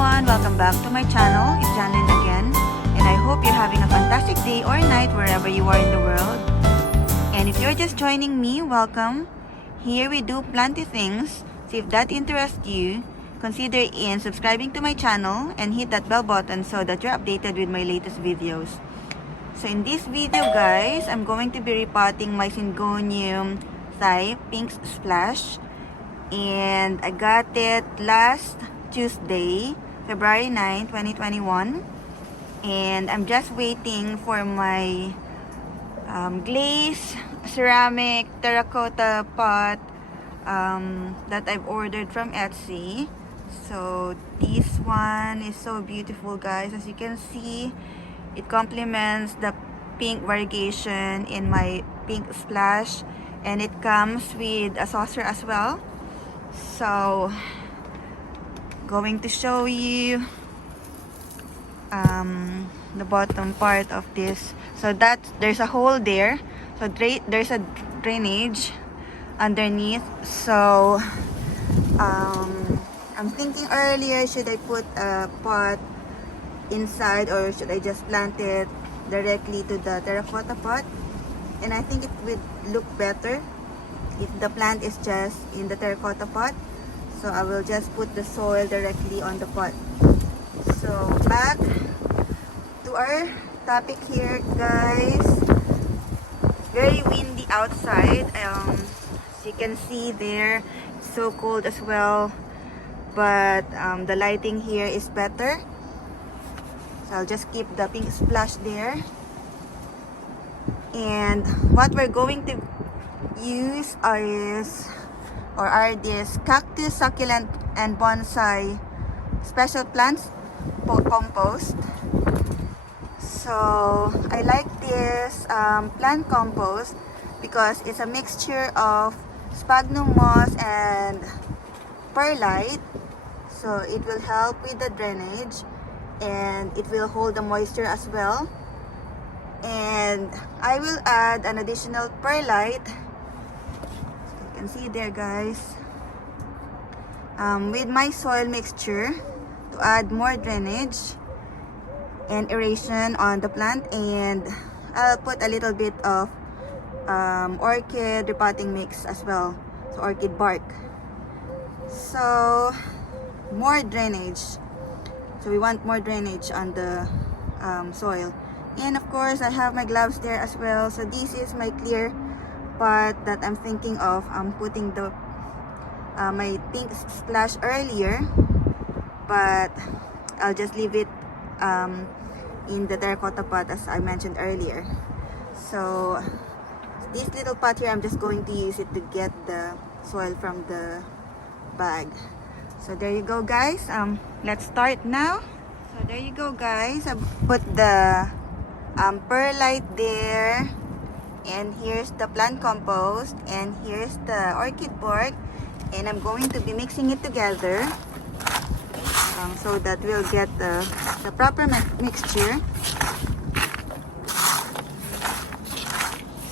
everyone! Welcome back to my channel. It's Janelyn again, and I hope you're having a fantastic day or night wherever you are in the world. And if you're just joining me, welcome. Here we do planty things, so if that interests you, consider in subscribing to my channel and hit that bell button so that you're updated with my latest videos. So in this video guys, I'm going to be repotting my Syngonium Thai Pink Splash. And I got it last Tuesday, February 9, 2021. And I'm just waiting for my glazed ceramic terracotta pot that I've ordered from Etsy. So this one is so beautiful guys. As you can see, it complements the pink variegation in my pink splash. And it comes with a saucer as well. So going to show you the bottom part of this. So that there's a hole there, so there's a drainage underneath. So I'm thinking earlier, should I put a pot inside or should I just plant it directly to the terracotta pot? And I think it would look better if the plant is just in the terracotta pot. So I will just put the soil directly on the pot. So back to our topic here guys. It's very windy outside. As you can see there, it's so cold as well. But the lighting here is better. So I'll just keep the pink splash there. And what we're going to use are these cactus, succulent, and bonsai special plants compost. So I like this plant compost because it's a mixture of sphagnum moss and perlite. So it will help with the drainage and it will hold the moisture as well. And I will add an additional perlite, so you can see there guys, with my soil mixture to add more drainage and aeration on the plant. And I'll put a little bit of orchid repotting mix as well, so orchid bark. So more drainage, so we want more drainage on the soil. And of course I have my gloves there as well. So this is my clear pot that I'm thinking of putting the my pink splash earlier, but I'll just leave it in the terracotta pot as I mentioned earlier. So this little pot here, I'm just going to use it to get the soil from the bag. So there you go guys. Let's start now. So there you go guys. I put the perlite there, and here's the plant compost, and here's the orchid bark, and I'm going to be mixing it together so that we'll get the proper mixture.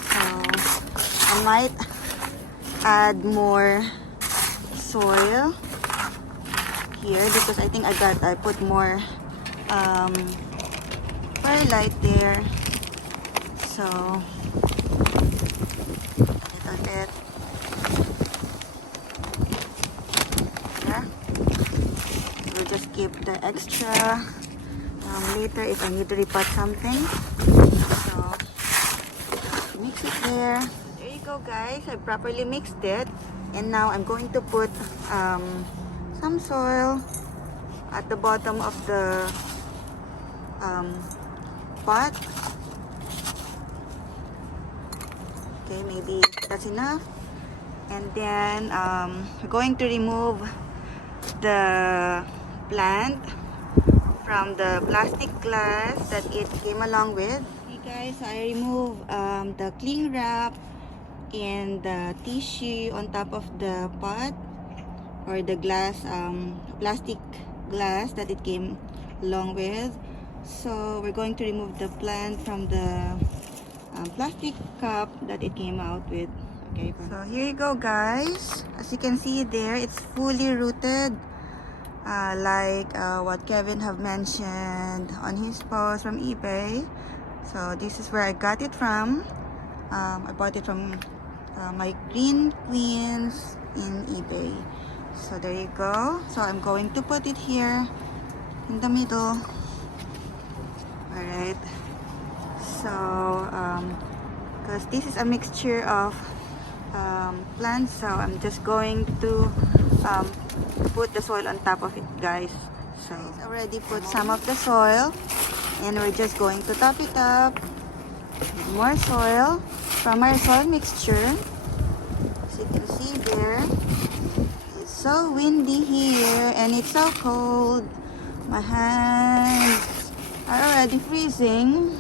So I might add more soil here because I think I put more perlite there. So a little bit there. We'll just keep the extra later if I need to repot something. So mix it there. There you go guys, I properly mixed it, and now I'm going to put some soil at the bottom of the pot. Okay, maybe that's enough. And then we're going to remove the plant from the plastic glass that it came along with. Okay guys, I remove the cling wrap and the tissue on top of the pot, or the glass, plastic glass that it came along with. So we're going to remove the plant from the plastic cup that it came out with. Okay, so here you go guys. As you can see there, it's fully rooted like what Kevin have mentioned on his post from eBay. So this is where I got it from. I bought it from my green queens in eBay. So there you go. So I'm going to put it here in the middle. Alright. So because this is a mixture of plants, so I'm just going to put the soil on top of it, guys. So I already put some of the soil, and we're just going to top it up with more soil from our soil mixture. As you can see there, it's so windy here and it's so cold. My hands are already freezing,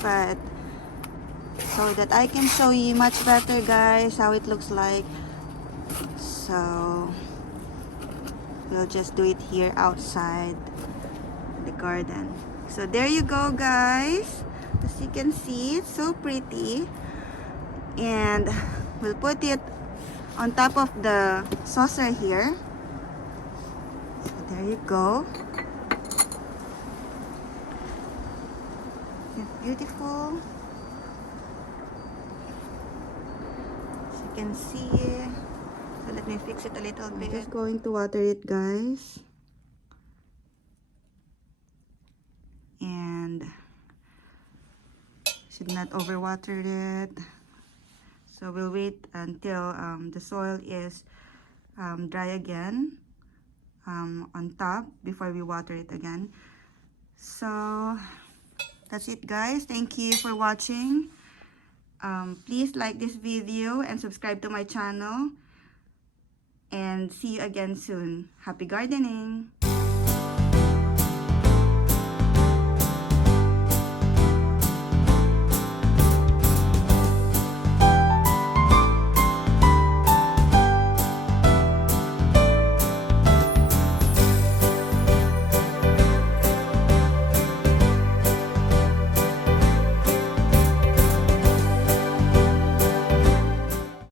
but so that I can show you much better, guys, how it looks like. So we'll just do it here outside the garden. So there you go, guys. As you can see, it's so pretty. And we'll put it on top of the saucer here. So there you go. It's beautiful. As you can see. So let me fix it a little bit. I'm just going to water it, guys. And should not overwater it. So we'll wait until the soil is dry again on top before we water it again. So that's it, guys. Thank you for watching. Please like this video and subscribe to my channel. And see you again soon. Happy gardening!